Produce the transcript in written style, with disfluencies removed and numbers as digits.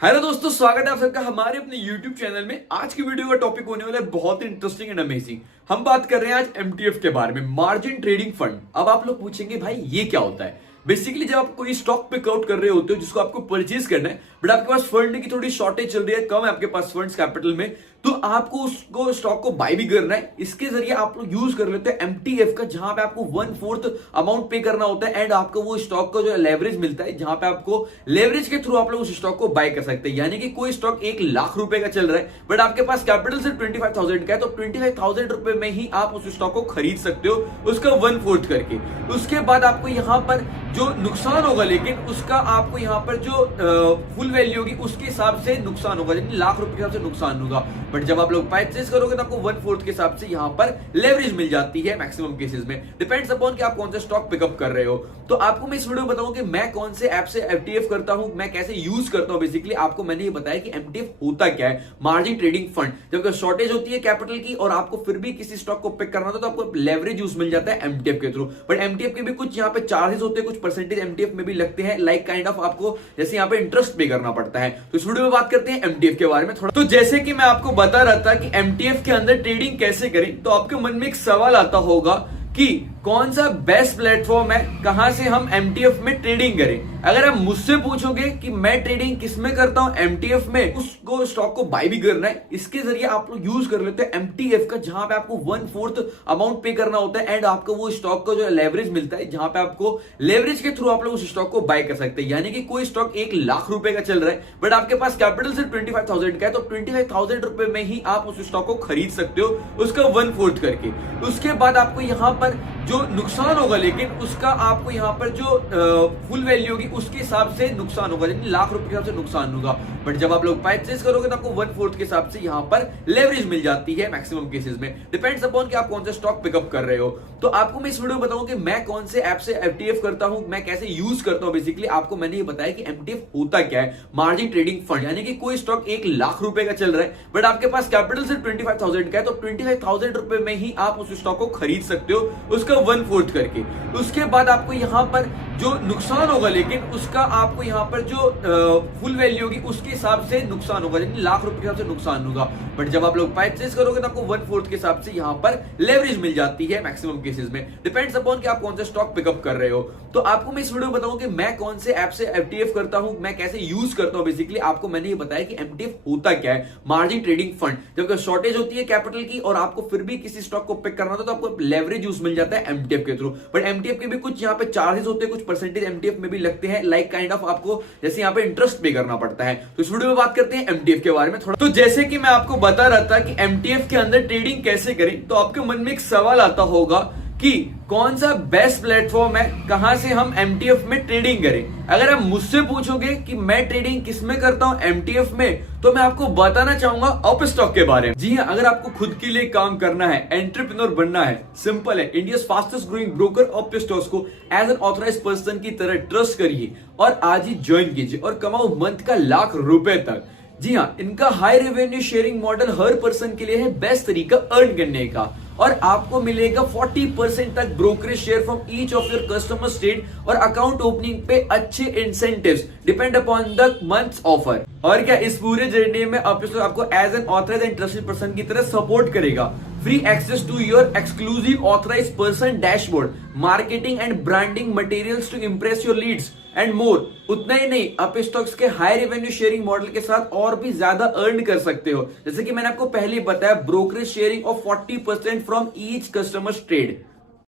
Hello दोस्तों, स्वागत है आप सबका हमारे अपने YouTube चैनल में। आज की वीडियो का टॉपिक होने वाला है बहुत ही इंटरेस्टिंग एंड अमेजिंग। हम बात कर रहे हैं आज MTF के बारे में, मार्जिन ट्रेडिंग फंड। अब आप लोग पूछेंगे भाई ये क्या होता है। बेसिकली जब आप कोई स्टॉक पिक आउट कर रहे होते हो जिसको आपको परचेज करना है, बट आपके पास फंड की थोड़ी शॉर्टेज चल रही है, कम है आपके पास फंड्स कैपिटल में, तो आपको उसको स्टॉक को बाय भी करना है। इसके जरिए आप लोग यूज कर लेते हैं MTF का, जहां पे आपको 1/4 अमाउंट पे करना होता है एंड आपको वो स्टॉक का जो लेवरेज मिलता है, जहां पे आपको लेवरेज के थ्रू आप लोग उस स्टॉक को बाय कर सकते हैं। यानी कि कोई स्टॉक 1 लाख रुपए का चल रहा है बट आपके पास कैपिटल सिर्फ 25,000 का है, तो 25,000 रुपए में ही आप उस स्टॉक को खरीद सकते हो, उसका 1/4 करके। उसके बाद आपको यहां पर जो नुकसान होगा, लेकिन उसका आपको यहां पर जो फुल वैल्यू होगी उसके हिसाब से नुकसान होगा, यानी लाख रुपए के हिसाब से नुकसान होगा। बट जब आप लोग परचेज करोगे तो आपको 1/4 के हिसाब से यहां पर लेवरेज मिल जाती है मैक्सिमम केसेस में। डिपेंड्स अपॉन कि आप कौन सा स्टॉक पिकअप कर रहे हो। तो आपको मैं इस वीडियो में बताऊं कि मैं कौन से ऐप से MTF करता हूं, मैं कैसे यूज करता हूं। बेसिकली आपको मैंने ये बताया कि MTF होता क्या है, मार्जिन ट्रेडिंग फंड। जब शॉर्टेज होती है कैपिटल की और आपको फिर भी किसी स्टॉक को पिक करना होता है, तो आपको लेवरेज यूज मिल जाता है MTF के थ्रू। बट MTF के भी कुछ यहाँ पे चार्जेस होते हैं, कुछ परसेंटेज MTF में भी लगते हैं, लाइक काइंड ऑफ आपको जैसे यहाँ पे इंटरेस्ट पे करना पड़ता है। तो इस वीडियो में बात करते हैं MTF के बारे में थोड़ा। तो जैसे कि मैं आपको बता रहा था कि MTF के अंदर ट्रेडिंग कैसे करें, तो आपके मन में एक सवाल आता होगा कि कौन सा बेस्ट प्लेटफॉर्म है, कहां से हम MTF में ट्रेडिंग करें। अगर आप मुझसे पूछोगे कि मैं ट्रेडिंग किस में करता हूं, MTF में, उसको स्टॉक को बाय भी करना है, इसके जरिए आप लोग यूज कर लेते हैं MTF का, जहां पे आपको 1/4 अमाउंट पे करना होता है एंड आपको वो स्टॉक का जो लेवरेज मिलता है, जहां पे आपको लेवरेज के थ्रू आप लोग उस स्टॉक को बाय कर सकते हैं। यानी कि कोई स्टॉक 1 लाख रुपए का चल रहा है बट आपके पास कैपिटल सिर्फ 25,000 का है, तो 25,000 रुपए में ही आप उस स्टॉक को खरीद सकते हो, उसका 1/4 करके। उसके बाद आपको यहां पर जो नुकसान होगा, लेकिन उसका आपको यहां पर जो फुल वैल्यू होगी उसके हिसाब से नुकसान होगा, यानी लाख रुपए के हिसाब से नुकसान होगा। बट जब आप लोग परचेज करोगे तो आपको 1/4 के हिसाब से यहां पर लेवरेज मिल जाती है मैक्सिमम केसेस में। डिपेंड्स अपॉन कि आप कौन सा स्टॉक पिकअप कर रहे हो। तो आपको मैं इस वीडियो में बताऊं कि मैं कौन से ऐप से MTF करता हूं, मैं कैसे यूज करता हूं। बेसिकली आपको मैंने ये बताया कि MTF होता क्या है, मार्जिन ट्रेडिंग फंड। यानी कि कोई स्टॉक 1 लाख रुपए का चल रहा है बट आपके पास कैपिटल सिर्फ 25,000 का है, तो 25,000 रुपए में ही आप उस स्टॉक को खरीद सकते हो, उसका 1/4 करके। उसके बाद आपको यहां पर जो नुकसान होगा, लेकिन उसका आपको यहां पर जो फुल वैल्यू होगी उसके हिसाब से नुकसान होगा, यानी लाख रुपए के हिसाब से नुकसान होगा। बट जब आप लोग परचेज करोगे तो आपको 1/4 के हिसाब से यहां पर लेवरेज मिल जाती है मैक्सिमम केसेस में। डिपेंड्स अपॉन कि आप कौन सा स्टॉक पिकअप कर रहे हो। तो आपको मैं इस वीडियो में बताऊं कि मैं कौन से ऐप से MTF करता हूं, मैं कैसे यूज करता हूं। बेसिकली आपको मैंने ये बताया कि MTF होता क्या है, मार्जिन ट्रेडिंग फंड। जब शॉर्टेज होती है कैपिटल की और आपको फिर भी किसी स्टॉक को पिक करना होता है, तो आपको लेवरेज यूज मिल जाता है MTF के थ्रू। बट MTF के भी कुछ यहाँ पे चार्जेस होते हैं, कुछ परसेंटेज MTF में भी लगते हैं, लाइक काइंड ऑफ आपको जैसे यहाँ पे इंटरेस्ट पे करना पड़ता है। तो इस वीडियो में बात करते हैं MTF के बारे में थोड़ा। तो जैसे कि मैं आपको बता रहा था कि MTF के अंदर ट्रेडिंग कैसे करें, तो आपके मन में एक सवाल आता होगा कि कौन सा बेस्ट प्लेटफॉर्म है, कहां से हम MTF में ट्रेडिंग करें। अगर आप मुझसे पूछोगे कि मैं ट्रेडिंग किस में करता हूं MTF में, तो मैं आपको बताना चाहूंगा अपस्टॉक के बारे में। जी हां, अगर आपको खुद के लिए काम करना है, एंटरप्रेन्योर बनना है, सिंपल है, India fastest growing broker Upstox को एज एन ऑथराइज्ड पर्सन की तरह ट्रस्ट करिए और आज ही ज्वाइन कीजिए और कमाओ मंथ का लाख रुपए तक। जी हाँ, इनका हाई रेवेन्यू शेयरिंग मॉडल हर पर्सन के लिए है बेस्ट तरीका अर्न करने का, और आपको मिलेगा 40% तक brokerage share from each of your customer state और अकाउंट ओपनिंग पे अच्छे incentives depend upon the months offer. और क्या इस पूरे जर्नी में आपको as an authorised and trusted person की तरह सपोर्ट करेगा। Free access to your exclusive authorised person dashboard, marketing and branding materials to impress your leads and more. उतना ही नहीं, अपस्टॉक्स के हाई रेवेन्यू शेयरिंग मॉडल के साथ और भी ज्यादा अर्न कर सकते हो। जैसे कि मैंने आपको पहले बताया, brokerage sharing of 40% from each customer trade.